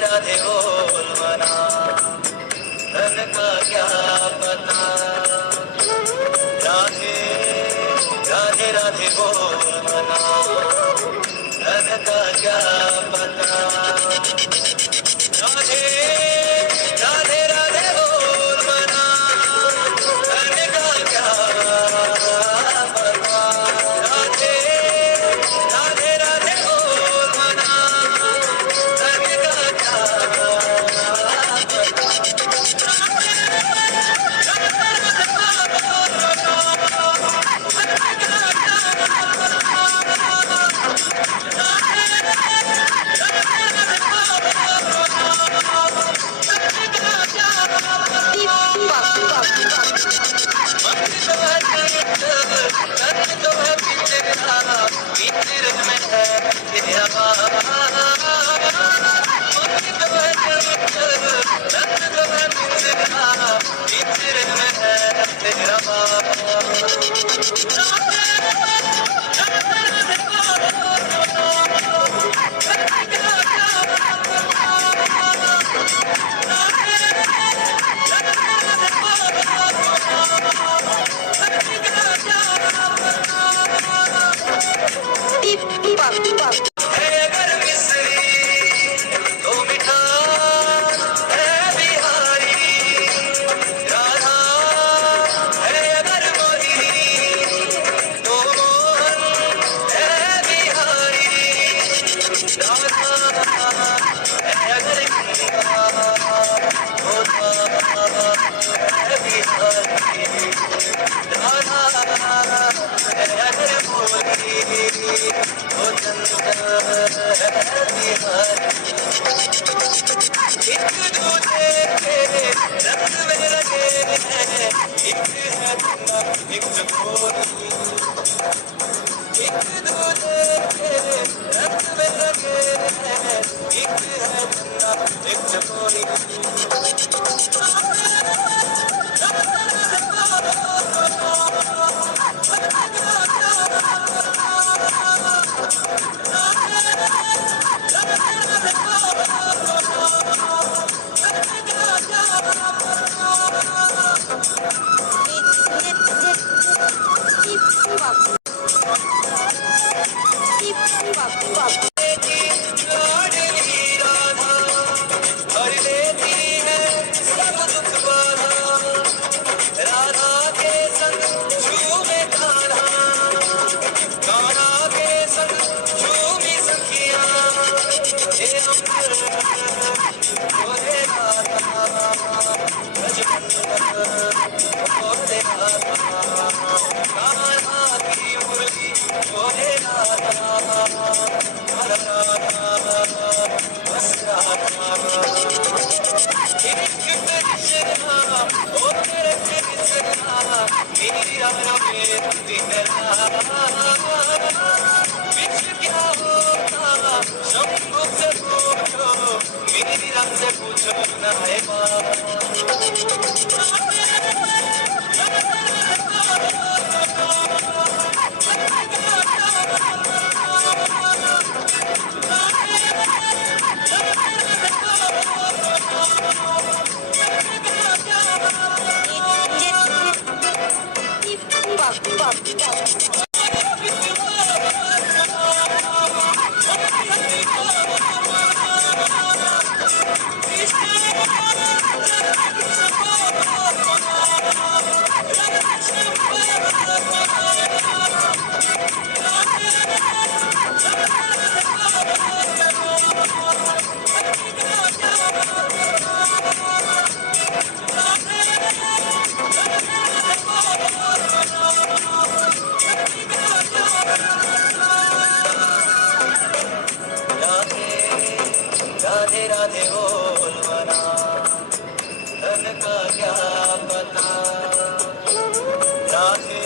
राधे बोल मना धन का क्या पता। राधे राधे राधे बोल मना धन का क्या पता। राधे राधे राधे बोल मना धन का क्या पता। राधे राधे राधे बोल मना धन का क्या राधे राधे बोल मना धन का क्या पता। राधे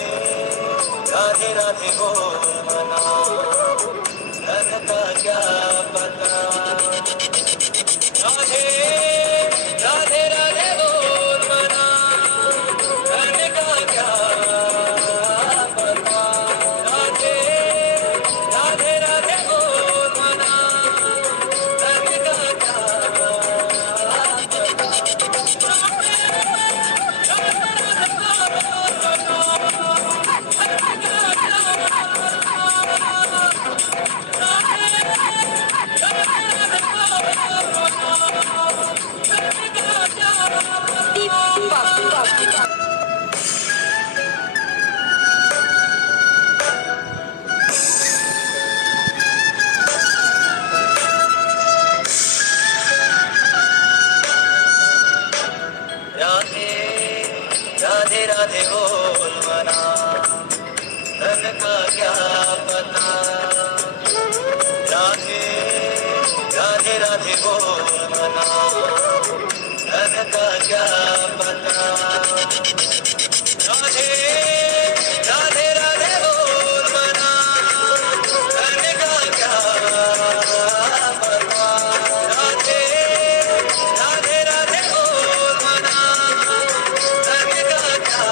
राधे राधे बोल मना धन का क्या पता। राधे राधे राधे बोल मना धन का क्या पता। राधे राधे राधे बोल मना धन का क्या क्या पता। राधे राधे राधे बोल मना, धन का क्या पता। राधे राधे राधे बोल मना, धन का क्या पता। राधे राधे राधे बोल मना, धन का क्या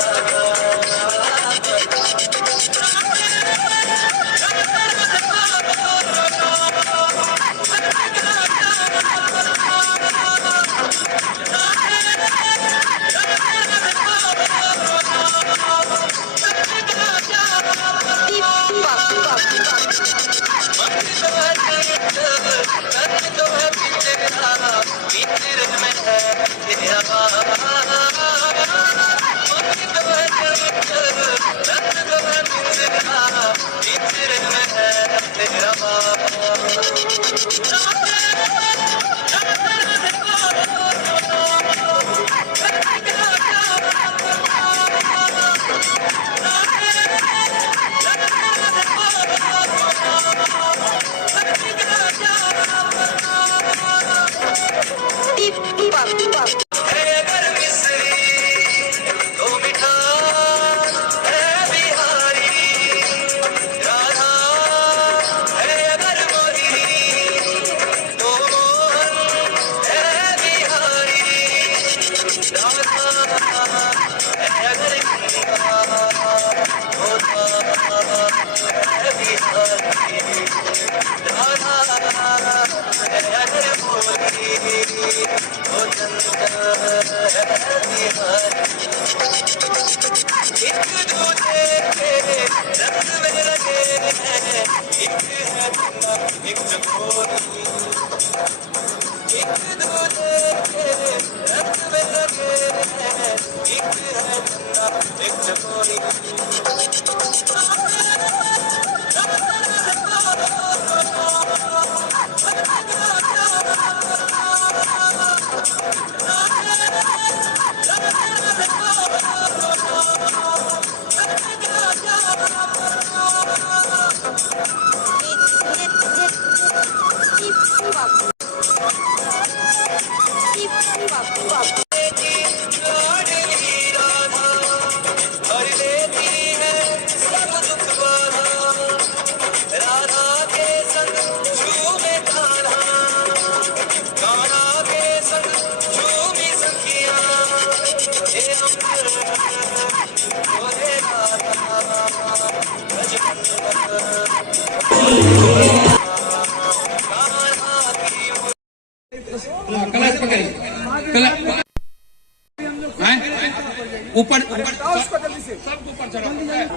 ऊपर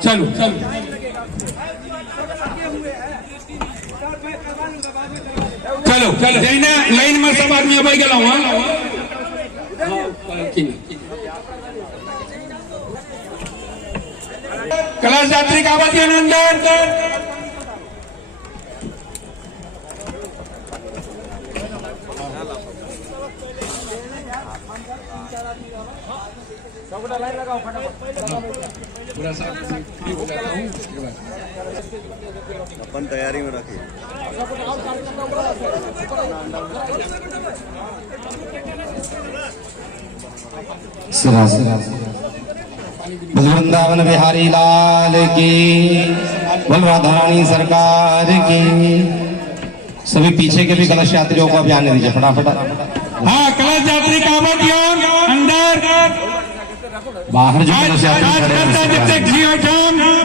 चलो चलो चलो चलो लाइन में सब आदमी अब गया कैलाश यात्री का आवाज अंदर लाइन लगाओ फटाफट पूरा साफ फ्री हो जाता हूँ उसके बाद अपन तैयारी में रखिए। वृंदावन बिहारी लाल की, बोल राधा रानी सरकार की। सभी पीछे के भी कलश यात्रियों को अभी आने दीजिए फटाफट। हाँ, कलश यात्री का अंदर बाहर जो कलश यात्री खड़े हैं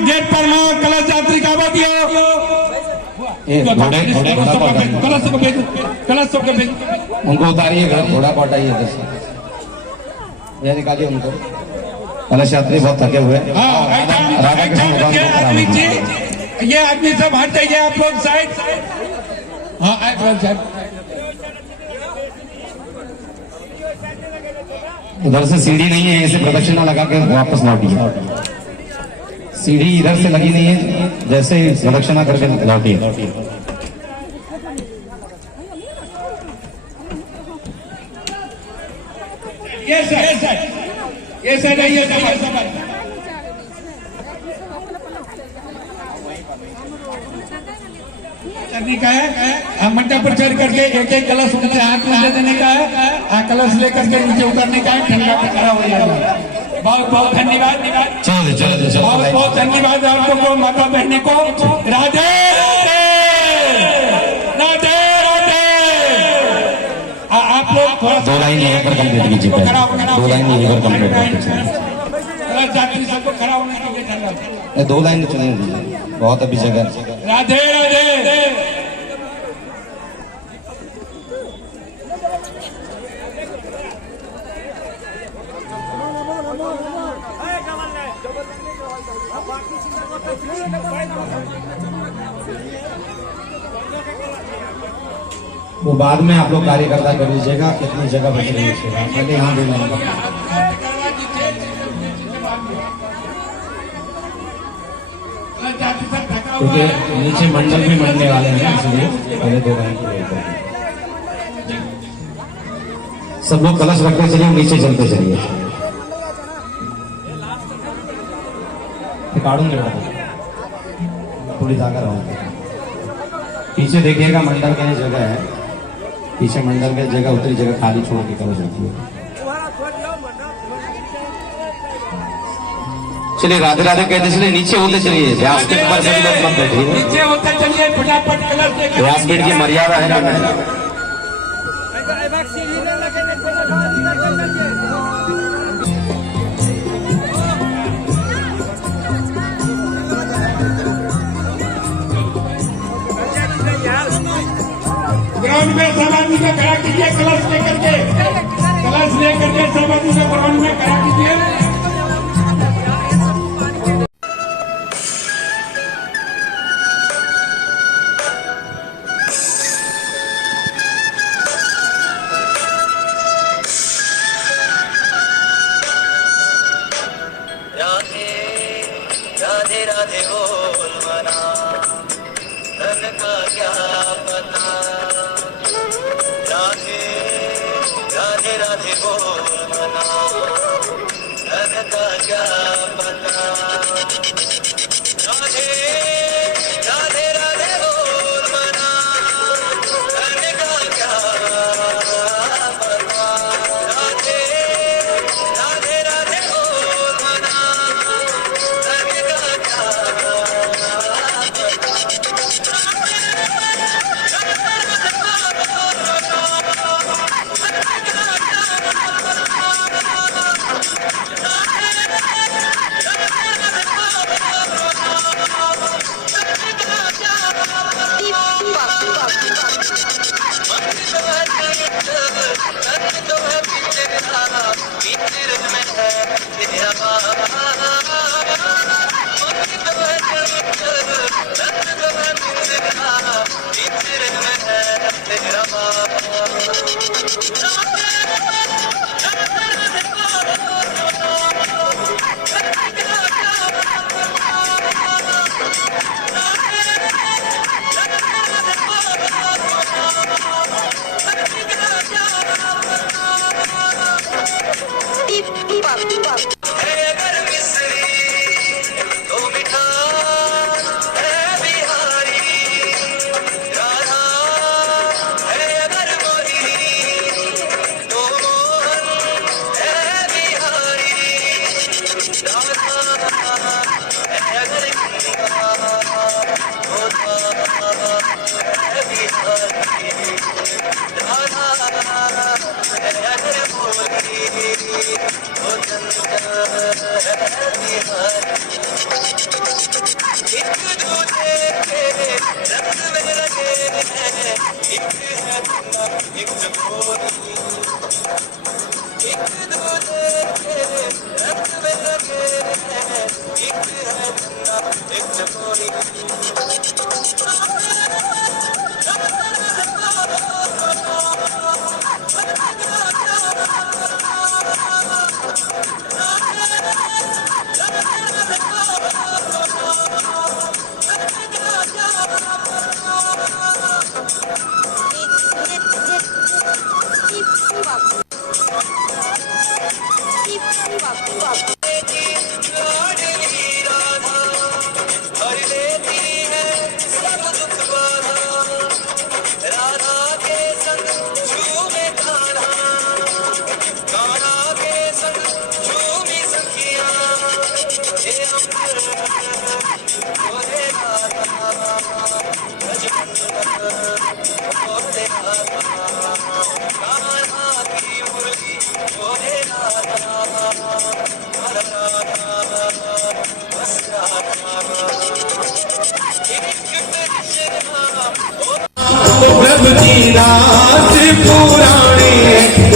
गेट पर कलश यात्री का कलश उनको उतारिए, घर घोड़ा पटाइए, निकालिए उनको। कलश यात्री बहुत थके हुए। राधा कृष्ण ये आदमी सब हट जाइए आप लोग साइड। हाँ साहब, उधर से सीढ़ी नहीं है, ऐसे प्रदक्षिणा लगा के वापस लौटिए। सीढ़ी इधर से लगी नहीं है, जैसे ही प्रदक्षिणा करके लौटिए। ये सर ये सर करने का है, मंडप पर चढ़ करके एक एक कलश उनके हाथ में दे देने का है, कलश लेकर के नीचे उतरने का है, ठंडा पे खड़ा हो जाएगा। बहुत बहुत धन्यवाद, बहुत बहुत धन्यवाद आप लोगों को, माता बहने को। राधे राधे राधे राधे। आप लोग थोड़ा दो लाइन यहीं पर कंप्लीट कीजिए, दो लाइन यहीं पर कंप्लीट कीजिए, जाति सबको खड़ा होने के लिए ठंडा। दो लाइन चलने दीजिए, बहुत अभी जगह। राधे राधे। वो बाद में आप लोग कार्यकर्ता कर लीजिएगा, कितनी जगह बच रही है, पहले यहाँ दो लाइन का, क्योंकि नीचे मंडल भी मंडने वाले हैं, इसलिए पहले दो लाइन की वेट करिए। सब लोग कलश रखते चलिए, नीचे चलते चलिए, काटूंगे थोड़ी जाकर रहूंगा। पीछे देखिएगा मंडल का जगह है, पीछे मंडल की जगह उतरी जगह खाली छोड़ के कलश रखिए। चलिए राधे राधे कहते चलिए, नीचे होते चलिए, व्यासपीठ पर सभी लोग मत बैठिए, नीचे होते चलिए, फटाफट कलश लेकर। व्यासपीठ की मर्यादा है ना। ग्राउंड में सब आदमी को खड़ा कीजिए, कलश लेकर के, कलश लेकर के सब आदमी को ग्राउंड में खड़ा कीजिए। राधे राधे राधे बोल मना, धन का क्या पता। राधे राधे राधे बोल मना, धन का क्या पता। राधे राधे राधे बोल मना, धन का क्या पता। राधे राधे राधे बोल मना, धन का क्या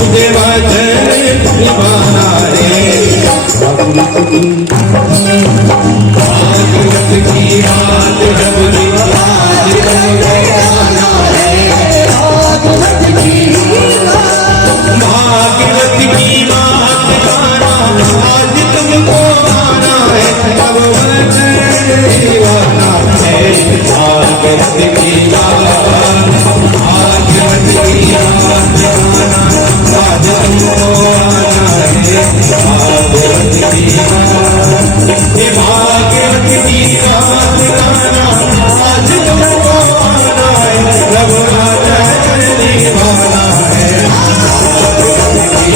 तुझे वचन निभाना है भागवत की बात जब आज तुमको आना है भागवत की बात गाना आज तुमको आना है तब वचन निभाना है भागवत की बात आज तुमको आना है भागवत की भागवत की बात गाना आज तुमको आना है प्रभु वचन निभाना है भागवत की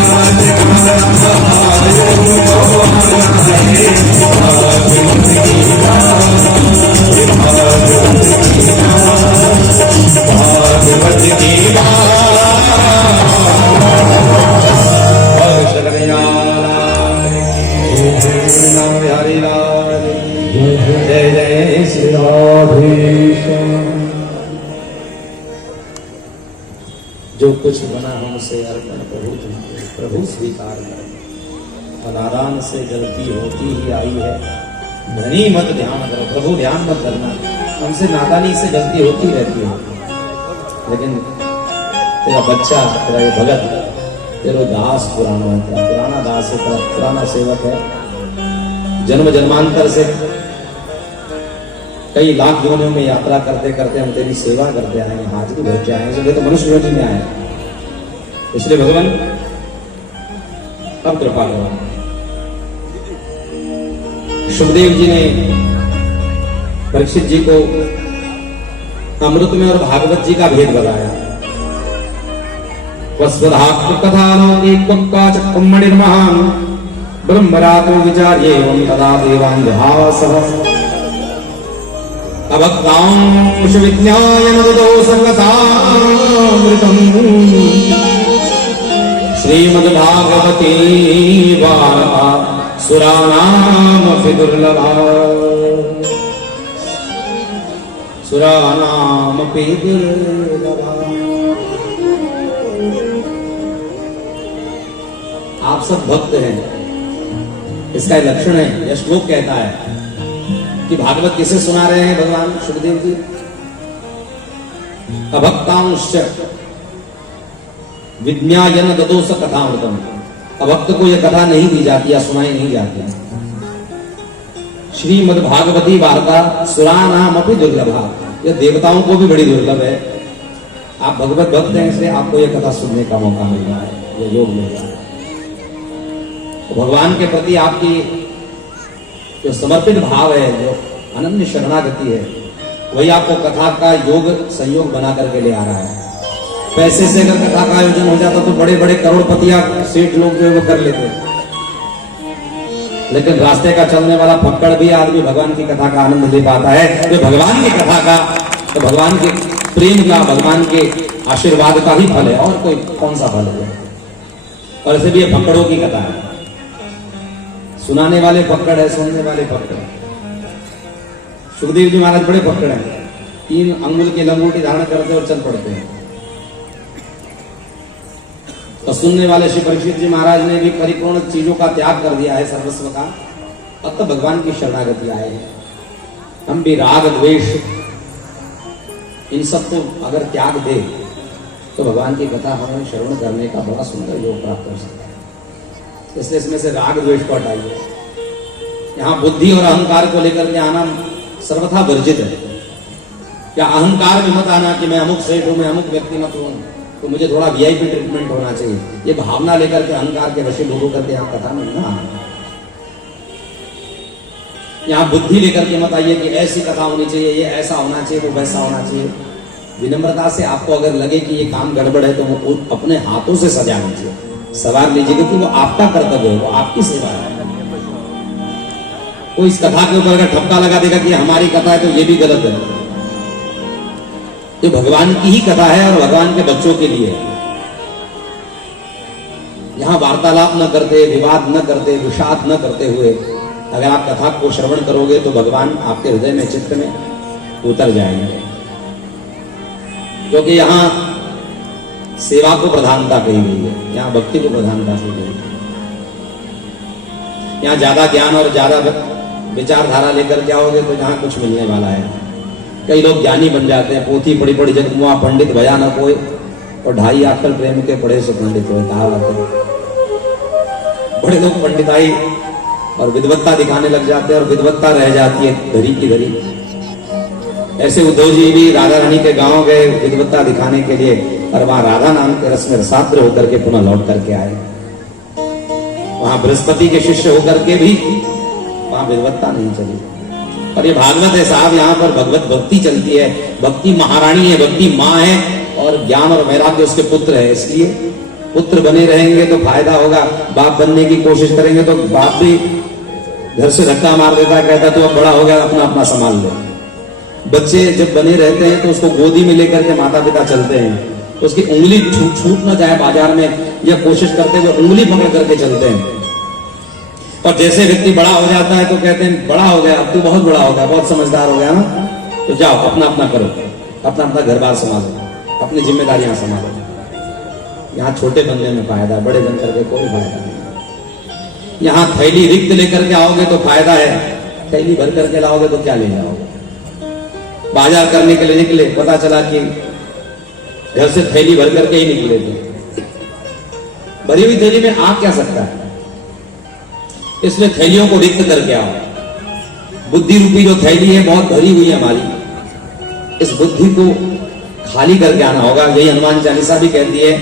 बात गाना आज तुमको आना है भागवत की भागवत की हरि लाल जय जय श्री राधेश्याम। जो कुछ बना हमसे अर्पण प्रभु तुमको प्रभु स्वीकार कर अनादान से गलती होती ही आई है धनी मत ध्यान करो प्रभु ध्यान मत करना हमसे नादानी से गलती होती रहती है लेकिन तेरा बच्चा तेरा ये भगत तेरा दास पुराना दास है तेरा पुराना सेवक है जन्म जन्मांतर से कई लाख योनियों में यात्रा करते करते हम तेरी सेवा करते आए हैं हाजिरी भरते आए हैं इसलिए तो मनुष्य योनि में आए इसलिए भगवान अब कृपा करो। सुखदेव जी ने परीक्षित जी को अमृत में और भागवत जी का भेद बताया वस्वधात्मकथानोकाचकम्मणिर्महान् ब्रह्मरातो विचार्येवं तदा देवान् ध्यासः अभक्तांश विज्ञायनदो संगतामृतम् श्रीमद्भागवते वार्ता सुराणामपि दुर्लभा सुराणामपि दुर्लभा। आप सब भक्त हैं इसका लक्षण है यह श्लोक कहता है कि भागवत किसे सुना रहे हैं भगवान सुखदेव जी अभक्तांश विज्ञायन ददोस कथामृतम अभक्त को यह कथा नहीं दी जाती या सुनाई नहीं जाती श्रीमद् भागवती वार्ता सुरानाम अपि दुर्लभा यह देवताओं को भी बड़ी दुर्लभ है आप भगवत भक्त हैं इसलिए आपको यह कथा सुनने का मौका मिल रहा है यह योग मिल रहा है तो भगवान के प्रति आपकी जो समर्पित भाव है जो अनन्य शरणागति है वही आपको कथा का योग संयोग बना करके ले आ रहा है पैसे से अगर कथा का आयोजन हो जाता तो बड़े बड़े करोड़पतिया सेठ लोग जो है वो कर लेते लेकिन रास्ते का चलने वाला फक्कड़ भी आदमी भगवान की कथा का आनंद ले पाता है तो भगवान की कथा का तो भगवान के प्रेम का भगवान के आशीर्वाद का ही फल है और कोई कौन सा फल है और ऐसे भी ये फक्कड़ों की कथा है सुनाने वाले फक्कड़ है सुनने वाले फक्कड़ सुखदेव जी महाराज बड़े फक्कड़ हैं 3 अंगुल की लंगोटी धारण करते और चल पड़ते हैं तो सुनने वाले श्री परीक्षित जी महाराज ने भी परिपूर्ण चीजों का त्याग कर दिया है सर्वस्व का अब तो भगवान की शरणागति आए हैं हम भी राग द्वेष इन सब को अगर त्याग दे तो भगवान की कथा हमें श्रवण करने का बड़ा सुंदर योग प्राप्त कर सकता है इसलिए इसमें से राग द्वेष को हटाइए यहाँ बुद्धि और अहंकार को लेकर के आना सर्वथा वर्जित है क्या अहंकार में मत आना कि मैं अमुक सेठ हूं मैं अमुक व्यक्ति मत हूं तो मुझे थोड़ा वीआईपी ट्रीटमेंट होना चाहिए ये भावना लेकर के अहंकार के वशीभूत होकर के यहाँ कथा में ना यहाँ बुद्धि लेकर के मत आइए कि ऐसी कथा होनी चाहिए ये ऐसा होना चाहिए वो वैसा होना चाहिए विनम्रता से आपको अगर लगे कि ये काम गड़बड़ है तो वो अपने हाथों से सजा लीजिए सवार लीजिए क्योंकि वो आपका कर्तव्य है वो आपकी सेवा है कोई इस कथा के ऊपर अगर ठपका लगा देगा कि हमारी कथा है तो ये भी गलत है ये भगवान की ही कथा है और भगवान के बच्चों के लिए यहाँ वार्तालाप न करते विवाद न करते विषाद न करते हुए अगर आप कथा को श्रवण करोगे तो भगवान आपके हृदय में चित्त में उतर जाएंगे क्योंकि यहाँ सेवा को प्रधानता कही गई है, यहाँ भक्ति को प्रधानता दी गई है। यहाँ ज्यादा ज्ञान और ज्यादा विचारधारा लेकर के आओगे तो यहाँ कुछ मिलने वाला है। कई लोग ज्ञानी बन जाते हैं, पोथी बड़ी बड़ी जग मुआ पंडित भया न कोई, और 2.5 अक्षर प्रेम के पढ़े से पंडित हुए, कहावत है। बड़े लोग पंडिताई और विद्वत्ता दिखाने लग जाते हैं और विद्वत्ता रह जाती है धरी की धरी। ऐसे उद्धव जी भी राधा रानी के गांव गए विद्वत्ता दिखाने के लिए, और वहां राधा नाम के रस में रसात्र होकर के पुनः लौट करके आए। वहां बृहस्पति के शिष्य होकर के भी वहां विद्वत्ता नहीं चली। और ये भागवत है साहब, यहाँ पर भगवत भक्ति चलती है। भक्ति महारानी है, भक्ति माँ है, और ज्ञान और वैराग्य उसके पुत्र है। इसलिए पुत्र बने रहेंगे तो फायदा होगा। बाप बनने की कोशिश करेंगे तो बाप भी घर से धक्का मार देता, कहता तो अब बड़ा हो गया, अपना अपना संभाल लो। बच्चे जब बने रहते हैं तो उसको गोदी में लेकर के माता पिता चलते हैं, तो उसकी उंगली छूट ना जाए बाजार में, या कोशिश करते हुए उंगली पकड़ करके चलते हैं। और जैसे व्यक्ति बड़ा हो जाता है तो कहते हैं बड़ा हो गया, अब तू बहुत बड़ा हो गया, बहुत समझदार हो गया ना, तो जाओ अपना अपना करो, अपना अपना घर बार संभालो, अपनी जिम्मेदारियां संभालो। यहाँ छोटे बनने में फायदा, बड़े बन करके कोई फायदा नहीं। यहाँ थैली रिक्त लेकर के आओगे तो फायदा है, थैली भर करके लाओगे तो क्या ले जाओगे। बाजार करने के लिए निकले, पता चला कि घर से थैली भर करके ही निकले थे। भरी हुई थैली में आ क्या सकता है, इसलिए थैलियों को रिक्त करके आओ। बुद्धि रूपी जो थैली है बहुत भरी हुई है हमारी, इस बुद्धि को खाली करके आना होगा। यही हनुमान चालीसा भी कहती है,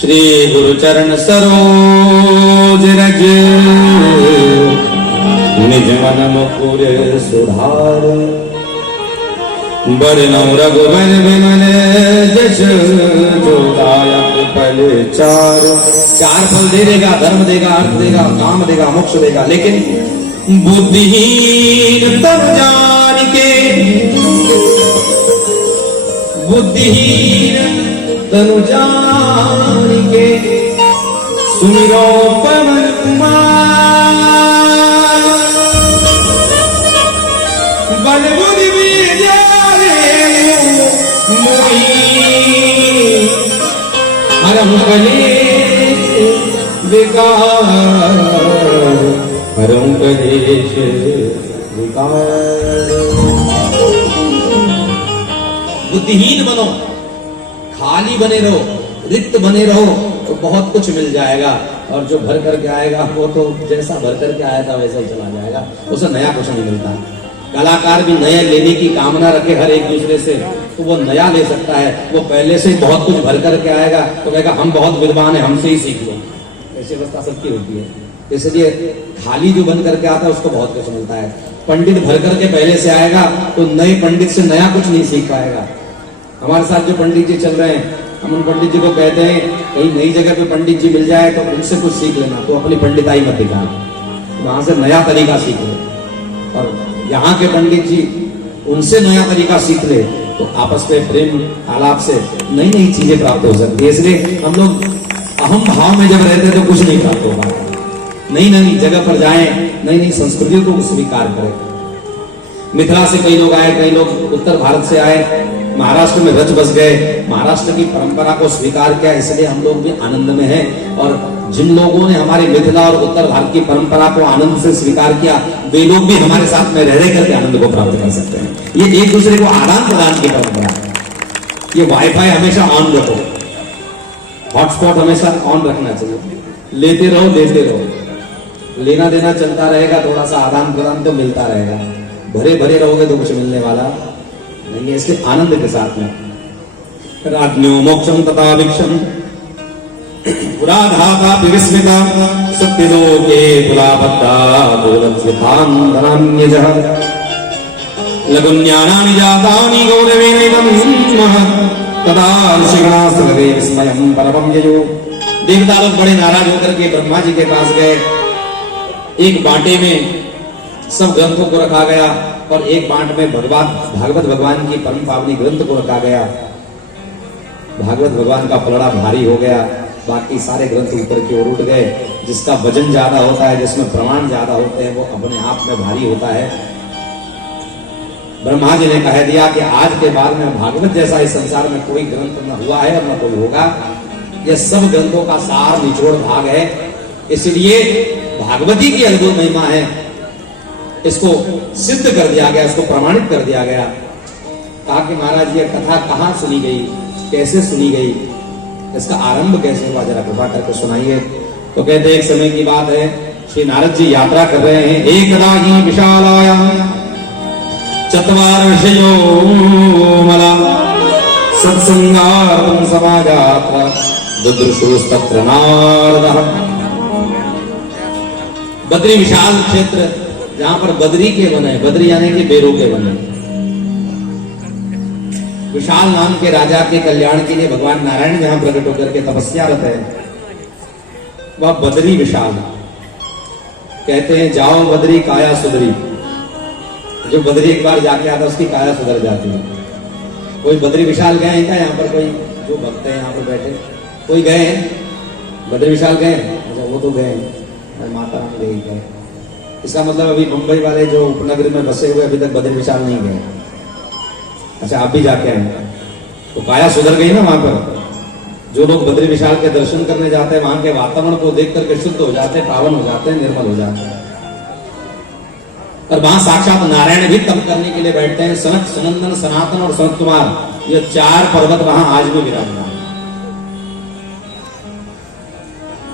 श्री गुरु चरण सरोज रज निज मन मुकुर सुधार, बरनउँ रघुबर बिमल जस जो दायक फल चार। 4 फल दे देगा, धर्म देगा, अर्थ देगा, काम देगा, मोक्ष देगा, लेकिन बुद्धिहीन तब जान के, बुद्धिहीन तनु जान के, सुमिरो पवन कुमार, बल बुद्धि विद्या मोही, हरम कलेश विकार, हरम कलेश विकार। बुद्धिहीन बनो, खाली बने रहो, रिक्त बने रहो तो बहुत कुछ मिल जाएगा। और जो भर करके आएगा वो तो जैसा भर करके आया था वैसा ही चला जाएगा, उसे नया कुछ नहीं मिलता। कलाकार भी नया लेने की कामना रखे हर एक दूसरे से तो वो नया ले सकता है। वो पहले से बहुत कुछ भर करके आएगा तो कहेगा हम बहुत विद्वान हैं, हमसे ही सीख लो। ऐसी अवस्था सबकी होती है। इसलिए खाली जो बन करके आता है उसको बहुत कुछ मिलता है। पंडित भर करके पहले से आएगा तो नए पंडित से नया कुछ नहीं सीख पाएगा। हमारे साथ जो पंडित जी चल रहे हैं, हम उन पंडित जी को कहते हैं कहीं नई जगह पे पंडित जी मिल जाए तो उनसे कुछ सीख लेना, तो अपनी पंडिताई मत दिखा, वहां से नया तरीका सीख ले। और यहाँ के पंडित जी उनसे नया तरीका सीख ले तो आपस में प्रेम आलाप से नई नई चीजें प्राप्त हो सकती है। इसलिए हम लोग अहम भाव में जब रहते तो कुछ नहीं प्राप्त हो पाता। नई नई जगह पर जाएं, नई नई संस्कृतियों को स्वीकार करें। मिथिला से कई लोग आए, कई लोग उत्तर भारत से आए, महाराष्ट्र में रच बस गए, महाराष्ट्र की परंपरा को स्वीकार किया, इसलिए हम लोग भी आनंद में हैं। और जिन लोगों ने हमारे मिथिला और उत्तर भारत की परंपरा को आनंद से स्वीकार किया, वे लोग भी हमारे साथ में रह करके आनंद को प्राप्त कर सकते हैं। ये एक दूसरे को आदान प्रदान की परंपरा है। ये वाईफाई हमेशा ऑन रखो, हॉटस्पॉट हमेशा ऑन रखना चाहिए। लेते रहो, देते रहो, लेना देना चलता रहेगा, थोड़ा सा आदान प्रदान तो मिलता रहेगा। भरे भरे रहोगे तो कुछ मिलने वाला नहीं है। इसके आनंद के साथ में राज्ञो मोक्षम तथा भिक्षम पुराधाता विस्मिता सत्यलोके पुलाबद्धा गोरक्षितान्धनान्यजः लघुन्यानानि जातानि गौरवेनैवं तदा ऋषिगणास्तवे विस्मयं परमं ययो। देवता लोग बड़े नाराज होकर के ब्रह्मा जी के पास गए। एक बाटे में सब ग्रंथों को रखा गया और एक बांट में भागवत भगवान की परम पावनी ग्रंथ को रखा गया। भागवत भगवान का पलड़ा भारी हो गया, बाकी सारे ग्रंथ ऊपर की ओर उठ गए। जिसका वजन ज्यादा होता है, जिसमें प्रमाण ज्यादा होते हैं, वो अपने आप में भारी होता है। ब्रह्मा जी ने कह दिया कि आज के बाद में भागवत जैसा इस संसार में कोई ग्रंथ न हुआ है और न कोई होगा। यह सब ग्रंथों का सार निचोड़ भाग है, इसलिए भागवती की अद्भुत महिमा है। इसको सिद्ध कर दिया गया, इसको प्रमाणित कर दिया गया। कहा कि महाराज ये कथा कहाँ सुनी गई, कैसे सुनी गई, इसका आरंभ कैसे हुआ, जरा कृपा करके सुनाइए। तो कहते एक समय की बात है, श्री नारद जी यात्रा कर रहे हैं। एकदा ही विशालायाम चत्वार विषयो मला सत्संगार्थं समाजात्र दुदृशोस्तत्र नारदः। बद्री विशाल क्षेत्र जहां पर बद्री के वन है, बद्री यानी कि बेरों के वन है। विशाल नाम के राजा के कल्याण के लिए भगवान नारायण जहां प्रकट होकर के तपस्यारत है, वह बद्री विशाल। कहते हैं जाओ बद्री काया सुधरी। जो बद्री एक बार जाके आता उसकी काया सुधर जाती है। कोई बद्री विशाल गए हैं क्या यहाँ पर? कोई जो भक्त हैं यहाँ पर बैठे, कोई गए हैं बद्री विशाल गए? अच्छा, वो तो गए, माता रानी ले गए। इसका मतलब अभी मुंबई वाले जो उपनगर में बसे हुए अभी तक बद्री विशाल नहीं गए। अच्छा, आप भी जाके आए तो काया सुधर गई ना वहां पर। जो लोग बद्री विशाल के दर्शन करने जाते हैं वहां के वातावरण को देख करके शुद्ध हो जाते हैं, पावन हो जाते हैं, निर्मल हो जाते हैं। और वहां साक्षात नारायण भी तप करने के लिए बैठते हैं। सनत, सनंदन, सनातन और सनत कुमार, ये 4 पर्वत वहां आज भी विराजमान है।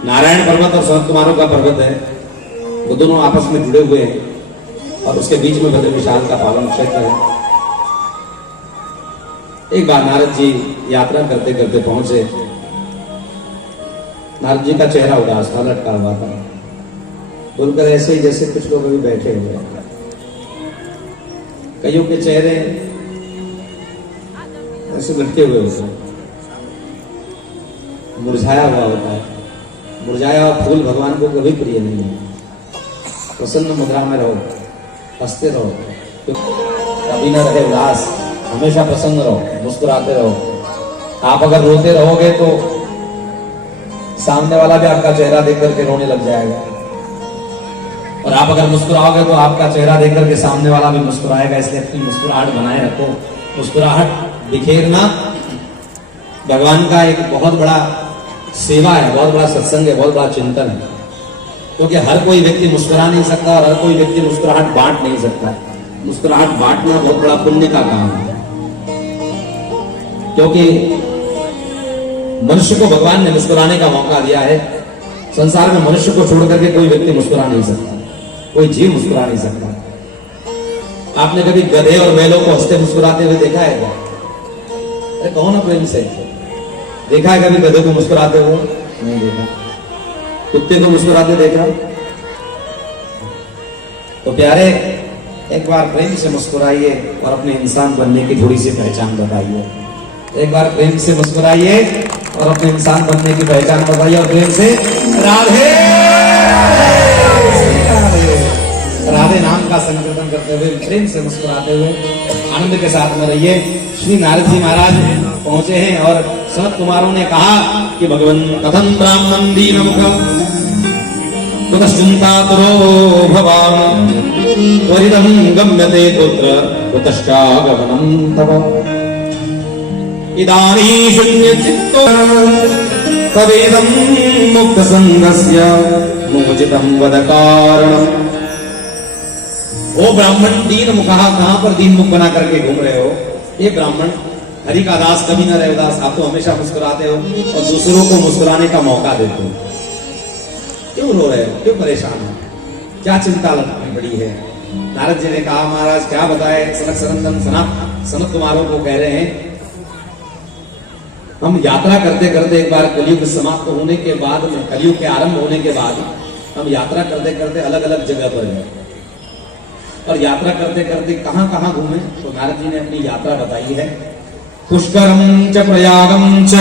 नारायण पर्वत और सनत कुमारों का पर्वत है, वो दोनों आपस में जुड़े हुए हैं और उसके बीच में बद्री विशाल का पावन क्षेत्र है। एक बार नारद जी यात्रा करते करते पहुंचे। नारद जी का चेहरा उदास था, लटका हुआ था, बोलकर ऐसे ही जैसे कुछ लोग अभी बैठे हुए हैं। कईयों के चेहरे ऐसे लटके हुए होते हैं, मुरझाया हुआ होता है। मुरझाया हुआ फूल भगवान को कभी प्रिय नहीं है। प्रसन्न मुद्रा में रहो, हंसते रहो, कभी न रहे उदास, हमेशा प्रसन्न रहो, मुस्कुराते रहो। आप अगर रोते रहोगे तो सामने वाला भी आपका चेहरा देख करके रोने लग जाएगा, और आप अगर मुस्कुराओगे तो आपका चेहरा देख करके सामने वाला भी मुस्कुराएगा। इसलिए अपनी मुस्कुराहट बनाए रखो। मुस्कुराहट बिखेरना भगवान का एक बहुत बड़ा सेवा है, बहुत बड़ा सत्संग है, बहुत बड़ा चिंतन है। क्योंकि हर कोई व्यक्ति मुस्कुरा नहीं सकता और हर कोई व्यक्ति मुस्कुराहट बांट नहीं सकता। मुस्कुराहट बांटना बहुत बड़ा पुण्य का काम है, क्योंकि मनुष्य को भगवान ने मुस्कुराने का मौका दिया है। संसार में मनुष्य को छोड़ करके कोई व्यक्ति मुस्कुरा नहीं सकता, कोई जीव मुस्कुरा नहीं सकता। आपने कभी गधे और बैलों को हंसते मुस्कुराते हुए देखा है क्या? अरे कहो ना प्रेम से, देखा है कभी गधे को मुस्कुराते हुए? नहीं देखा। कुत्ते को मुस्कुराते देखा? तो प्यारे, एक बार प्रेम से मुस्कुराइए और अपने इंसान बनने की थोड़ी सी पहचान बताइए। एक बार प्रेम से मुस्कुराइए और अपने इंसान बनने की पहचान बताइए, और प्रेम से राधे राधे नाम का संकीर्तन करते हुए, प्रेम से मुस्कुराते हुए आनंद के साथ में रहिए। श्री नारद जी महाराज पहुंचे हैं और सनत कुमारों ने कहा कि भगवान कथम ब्राह्मण दीनमुख कुतश्चिंतातुरो भवान् त्वरितं गम्यते तत्र कुतश्चागमनं तव इदानीं शून्यचित्तो तवेदं मुक्तसंगस्य मोचितं वद कारणम्। ओ ब्राह्मण दीन मुखा, कहां पर दीन मुख बना करके घूम रहे हो? ये ब्राह्मण हरि का दास कभी न रहे उदास। आप तो हमेशा मुस्कुराते हो और दूसरों को मुस्कुराने का मौका देते हो। क्यों रो रहे हो? क्यों परेशान हो? क्या चिंता लगती पड़ी है? नारद जी ने कहा महाराज क्या बताए। सनक सनंदन सनत कुमारों को कह रहे हैं, हम यात्रा करते करते एक बार कलयुग समाप्त होने के बाद में, कलयुग के आरंभ होने के बाद हम यात्रा करते करते अलग अलग जगह पर गए और यात्रा करते करते कहां कहां घूमे। तो नारद जी ने अपनी यात्रा बताई है। पुष्करम च प्रयागम च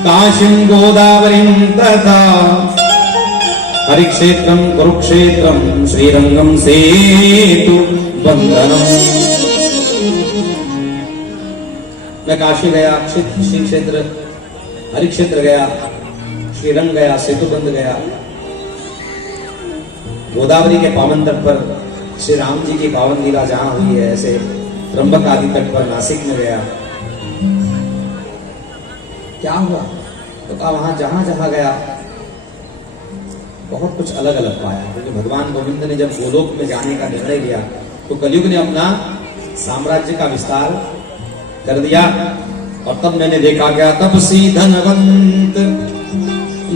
काशीं गोदावरीं तथा हरिक्षेत्रम कुरुक्षेत्रम श्रीरंगम सेतु बंधनम। मैं काशी गया, श्री क्षेत्र हरिक्षेत्र गया, श्रीरंग गया, सेतु बंध गया, गोदावरी के पावन तट पर श्री राम जी की पावन लीला जहां हुई है, ऐसे त्र्यंबक आदि तट पर नासिक में गया, क्या हुआ? तो कहा वहां जहां जहां गया बहुत कुछ अलग अलग पाया, क्योंकि भगवान गोविंद ने जब गोलोक में जाने का निर्णय लिया तो कलयुग ने अपना साम्राज्य का विस्तार कर दिया। और तब मैंने देखा गया तपसी धनवंत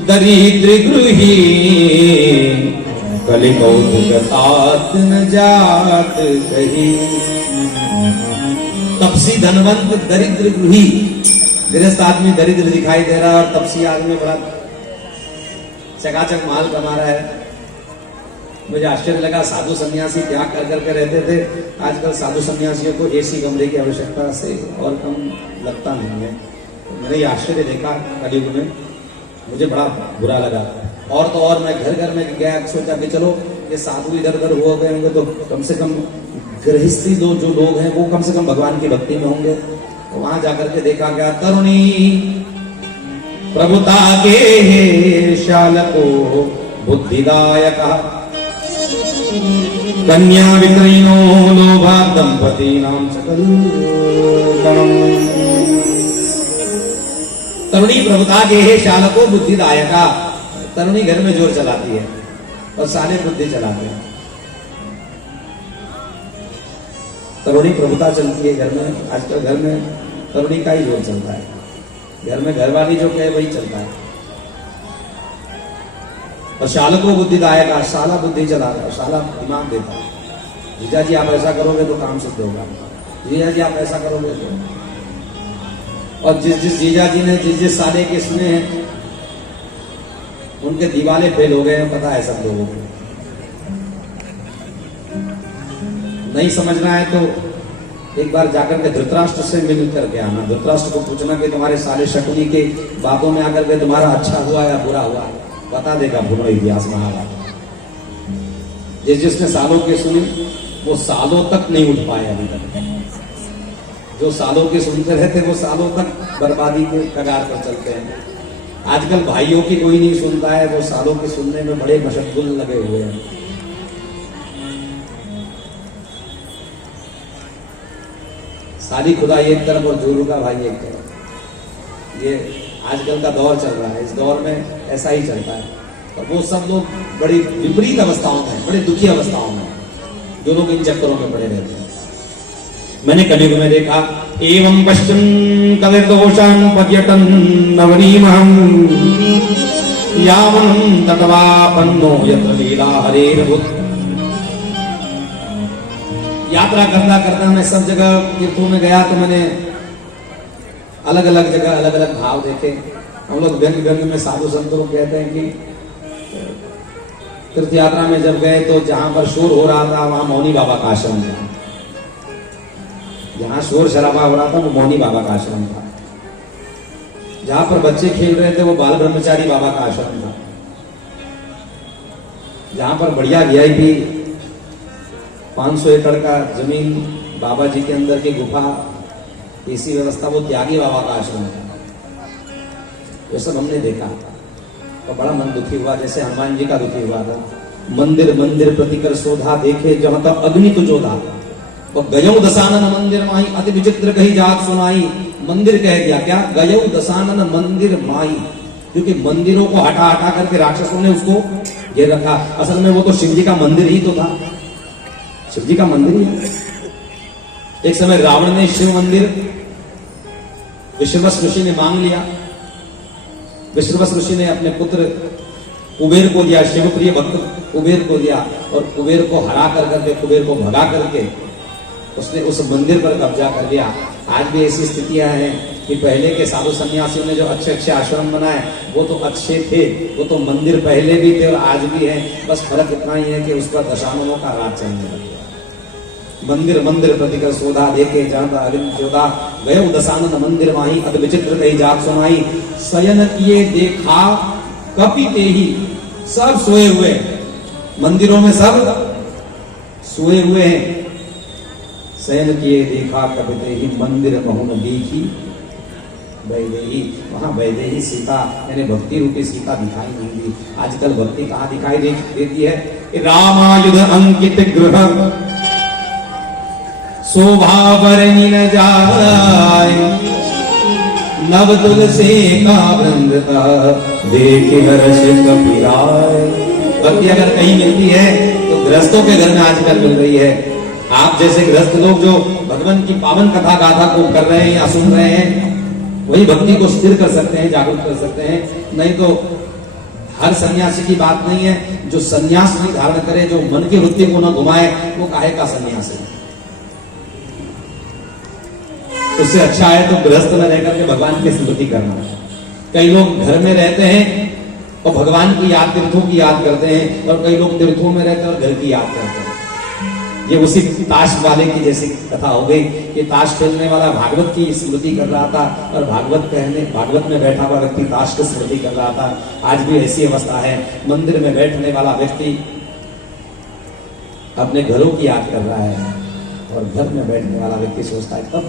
दरिद्र गृही कलि कौतुक तात न जात कही। तपसी धनवंत दरिद्र गृही, गृहस्थ आदमी दरिद्र दिखाई दे रहा है और तपसी आदमी बड़ा चकाचक माल कमा रहा है। मुझे आश्चर्य लगा, साधु सन्यासी क्या कर करके रहते थे, आजकल साधु सन्यासियों को एसी कमरे की आवश्यकता से और कम लगता नहीं है। तो मैंने ये आश्चर्य देखा कलयुग में, मुझे बड़ा बुरा लगा। और तो और मैं घर घर में गया, सोचा कि चलो ये साधु इधर उधर हो गए होंगे तो कम से कम गृहस्थी जो लोग हैं वो कम से कम भगवान की भक्ति में होंगे। तो वहां जाकर के देखा गया तरुणी प्रभुता के शालको बुद्धिदायक कन्या विक्रयिनो लोभा दंपति नाम सकल। तरुणी प्रभुता के हे शालको बुद्धिदायका, तरुणी घर में जोर चलाती है और साले बुद्धि चलाते हैं। तरुणी प्रभुता चलती है घर में, आजकल घर में तरुणी का ही जोर चलता है। घर में घरवाली जो कहे वही चलता है। और शालको बुद्धिदायक, शाला बुद्धि चलाता है, शाला दिमाग देता है। जीजा जी आप ऐसा करोगे तो काम सिद्ध होगा, जीजा जी आप ऐसा करोगे तो। और जिस जीजा जी ने जिस साले के सुने हैं उनके दीवाले फेल हो गए हैं, पता है सब लोगों को। नहीं समझना है तो एक बार जाकर के धृतराष्ट्र से मिल करके आना, धृतराष्ट्र को पूछना कि तुम्हारे साले शकुनी के बातों में आकर के तुम्हारा अच्छा हुआ या बुरा हुआ, बता देगा पूर्ण इतिहास महाभारत। जिसने सालों के सुनी वो सालों तक नहीं उठ पाए अभी तक। जो सालों के सुनते रहते वो सालों तक बर्बादी के कगार पर चलते हैं। आजकल भाइयों की कोई नहीं सुनता है, वो सालों के सुनने में बड़े मशगुल लगे हुए हैं। सादी खुदा एक तरफ और जोरू का भाई एक तरफ, ये आजकल का दौर चल रहा है। इस दौर में ऐसा ही चलता है। और वो सब लोग बड़ी विपरीत अवस्थाओं में, बड़े दुखी अवस्थाओं में, जो लोग इन चक्करों में पड़े रहते हैं। मैंने कलयुग में देखा एवं पश्चिम कलिर्दोषान पर्यटन नवनीमहं यावनं तटवापन्नो यत्र लीला हरेर्भुत। यात्रा करता करता मैं सब जगह तीर्थों में गया तो मैंने अलग अलग जगह अलग अलग भाव देखे। हम लोग व्यंग व्यंग में साधु संतों को कहते हैं कि तीर्थ यात्रा में जब गए तो जहां पर शोर हो रहा था वहां मौनी बाबा का आश्रम था। जहां शोर शराबा हो रहा था वो मौनी बाबा का आश्रम था। जहां पर बच्चे खेल रहे थे वो बाल ब्रह्मचारी बाबा का आश्रम था। जहां पर बढ़िया वीआईपी 500 एकड़ का जमीन बाबा जी के अंदर की गुफा, ऐसी व्यवस्था, वो त्यागी बाबा का आश्रम था। ये सब हमने देखा तो बड़ा मन दुखी हुआ, जैसे हनुमान जी का दुखी हुआ था। मंदिर मंदिर प्रतिकर शोधा, देखे जहां तक अग्नि तो जोधा। और गयौ दशानन मंदिर माही, अति विचित्र कही जात सुनाई। मंदिर कह दिया, क्या गयौ दशानन मंदिर माही, क्योंकि मंदिरों को हटा हटा करके राक्षसों ने उसको ये रखा। असल में वो तो शिव जी का मंदिर ही तो था, शिव जी का मंदिर ही है। एक समय रावण ने शिव मंदिर विश्रवस ऋषि ने मांग लिया। विश्रवस ऋषि ने अपने पुत्र कुबेर को दिया, शिवप्रिय भक्त कुबेर को दिया, और कुबेर को हरा करके, कुबेर को भगा करके उसने उस मंदिर पर कब्जा कर लिया। आज भी ऐसी स्थितियां हैं कि पहले के साधु सन्यासियों ने जो अच्छे अच्छे आश्रम बनाए वो तो अच्छे थे, वो तो मंदिर पहले भी थे और आज भी हैं। बस फर्क इतना ही है कि उस पर दशाननों का राज चलने लग गया। मंदिर मंदिर प्रतिकर शोधा, देखे जहां अग्नि जोधा। गए दशानन मंदिर माही, अति विचित्र कही जात सुनाई। शयन किए देखा कपिते ही, सब सोए हुए, मंदिरों में सब सोए हुए हैं। शयन किए देखा कपिते ही, मंदिर बहुन देखी वैदेही। वहां वैदेही सीता यानी भक्ति रूपी सीता दिखाई नहीं दी। आजकल भक्ति कहाँ दिखाई देती है? रामायुध अंकित गृह शोभा बरनी न जाए, नव तुलसी का वृंद देख हर्ष कपिराय। भक्ति अगर कहीं मिलती है तो गृहस्थों के घर में आजकल मिल रही है। आप जैसे गृहस्थ लोग जो भगवान की पावन कथा गाथा को कर रहे हैं या सुन रहे हैं, वही भक्ति को स्थिर कर सकते हैं, जागरूक कर सकते हैं। नहीं तो हर सन्यासी की बात नहीं है। जो सन्यास नहीं धारण करे, जो मन की वृत्ति को न घुमाए, वो काहे का सन्यास है। उससे अच्छा है तो गृहस्थ में रहकर के भगवान की स्मृति करना। कई लोग घर में रहते हैं और भगवान की याद, तीर्थों की याद करते हैं, और कई लोग तीर्थों में रहते हैं और घर की याद करते हैं। ये उसी ताश वाले की जैसी कथा हो गई कि ताश खेलने वाला भागवत की स्मृति कर रहा था और भागवत में बैठा हुआ व्यक्ति ताश की स्मृति कर रहा था। आज भी ऐसी अवस्था है। मंदिर में बैठने वाला व्यक्ति अपने घरों की याद कर रहा है और घर में बैठने वाला व्यक्ति सोचता है कब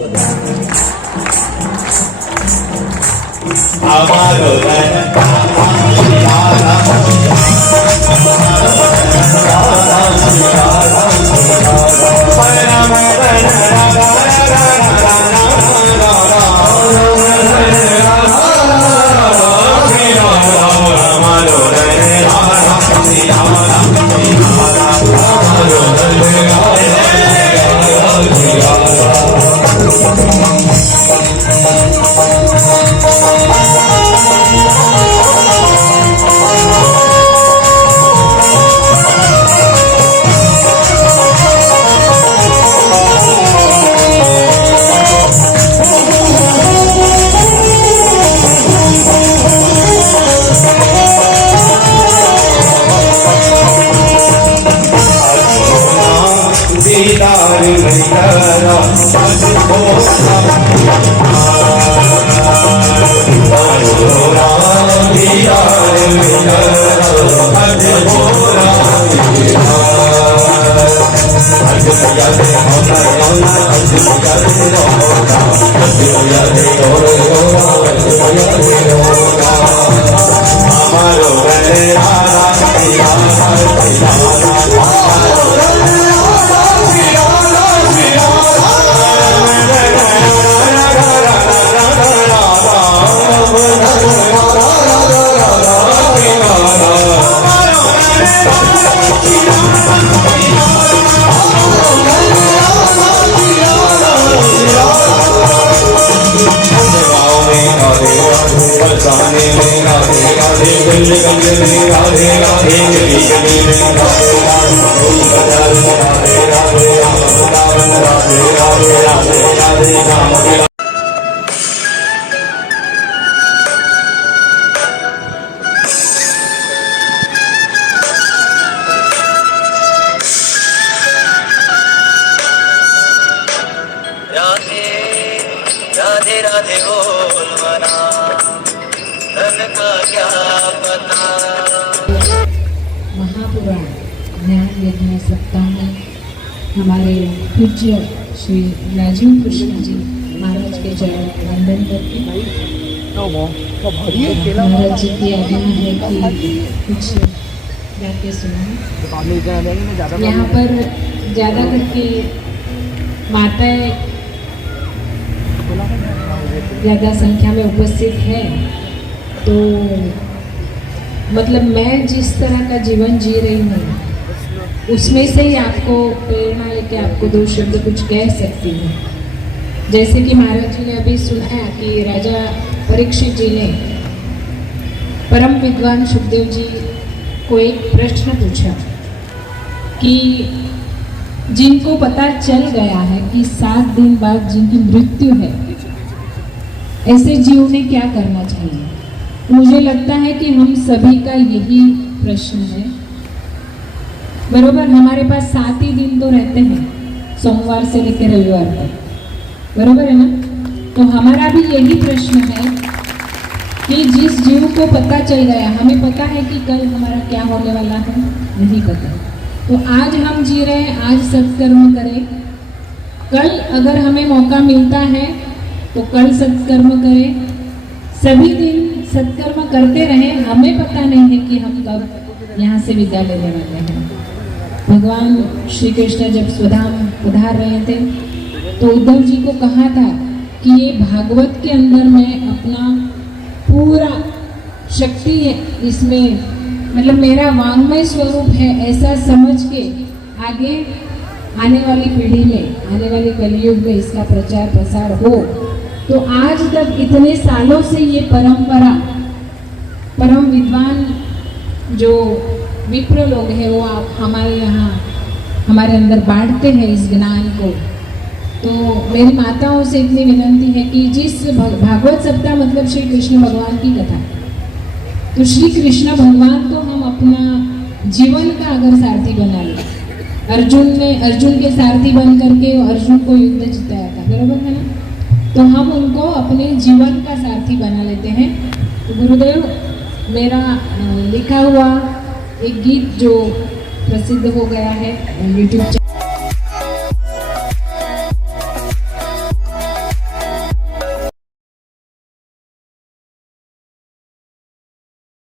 राधे राधे बोल मना, धन का क्या पता। महापुराण ज्ञान यज्ञ सप्ताह में हमारे पूज्य श्री राजीव कृष्ण जी महाराज के चरण वंदन करके महाराज जी की आज्ञा है कि कुछ गाके सुनाएं। यहाँ पर ज़्यादा करके माताएं ज़्यादा संख्या में उपस्थित है, तो मतलब मैं जिस तरह का जीवन जी रही हूँ उसमें से ही आपको प्रेरणा लेके आपको दो शब्द कुछ कह सकती हूँ। जैसे कि महाराज जी ने अभी सुनाया कि राजा परीक्षित जी ने परम विद्वान सुखदेव जी को एक प्रश्न पूछा कि जिनको पता चल गया है कि 7 दिन बाद जिनकी मृत्यु है, ऐसे जीव ने क्या करना चाहिए। मुझे लगता है कि हम सभी का यही प्रश्न है। बरोबर, हमारे पास 7 ही दिन तो रहते हैं, सोमवार से लेकर रविवार तक, बरोबर है ना। तो हमारा भी यही प्रश्न है कि जिस जीव को पता चल गया, हमें पता है कि कल हमारा क्या होने वाला है, नहीं पता, तो आज हम जी रहे हैं, आज सत्कर्म करें। कल अगर हमें मौका मिलता है तो कल सत्कर्म करें। सभी दिन सत्कर्म करते रहें। हमें पता नहीं है कि हम कब यहाँ से विदा लेने वाले हैं। भगवान श्री कृष्ण जब स्वधाम पधार रहे थे तो उद्धव जी को कहा था कि ये भागवत के अंदर मैं अपना पूरा शक्ति है इसमें, मतलब मेरा वांग्मय स्वरूप है, ऐसा समझ के आगे आने वाली पीढ़ी में, आने वाले कलयुग में इसका प्रचार प्रसार हो। तो आज तक इतने सालों से ये परंपरा, परम विद्वान जो विप्र लोग हैं वो आप हमारे यहाँ हमारे अंदर बांटते हैं इस ज्ञान को। तो मेरी माताओं से इतनी विनती है कि जिस भागवत सप्ताह मतलब श्री कृष्ण भगवान की कथा, तो श्री कृष्ण भगवान को हम अपना जीवन का अगर सारथी बना लें, अर्जुन के सारथी बन करके अर्जुन को युद्ध जिताया था, बराबर है ना, तो हम उनको अपने जीवन का सारथी बना लेते हैं। तो गुरुदेव, मेरा लिखा हुआ एक गीत जो प्रसिद्ध हो गया है YouTube